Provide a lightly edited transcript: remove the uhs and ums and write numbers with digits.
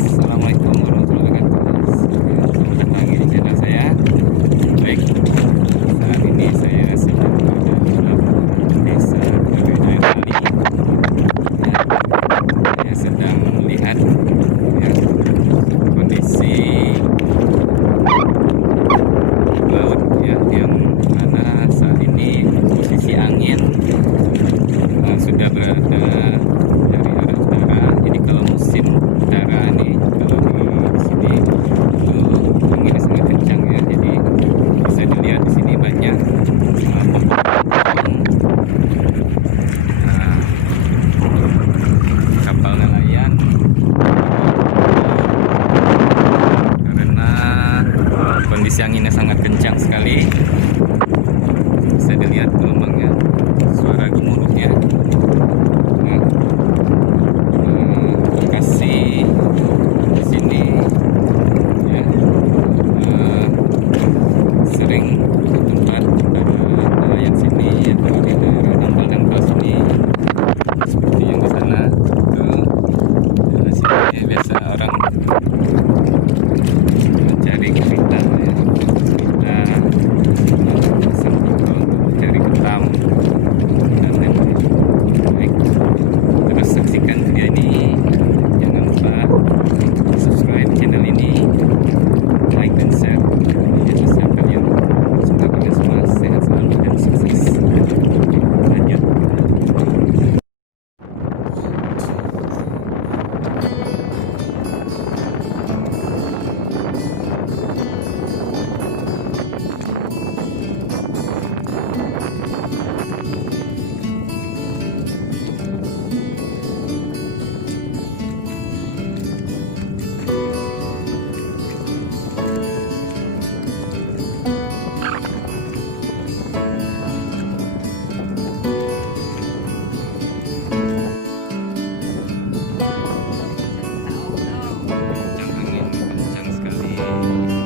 Assalamualaikum warahmatullahi wabarakatuh. Selamat pagi di channel saya. Baik, saat ini saya sedang berada di Pelabuhan desa Banyak Nelayan. Saya sedang melihat ya, kondisi laut ya, yang mana saat ini posisi angin sudah berada dari arah utara. Jadi kalau musim udara nih, kalau di sini itu anginnya sangat kencang ya. Jadi bisa dilihat di sini banyak kapal nelayan karena kondisi anginnya sangat kencang sekali. Bisa dilihat gelombangnya, suara gemuruhnya. Lokasi di sini ya, sering tempat para nelayan sini atau di daerah dangkal sini seperti yang di sana. Itu sini biasa orang mencari kepiting ya, untuk mencari ketam dan lain-lain. Baik, terus saksikan video ini. Jangan lupa subscribe channel ini, like dan share. Jadi saya kalian, semoga kalian semua sehat selalu dan sukses. Lanjut. Angin kencang sekali.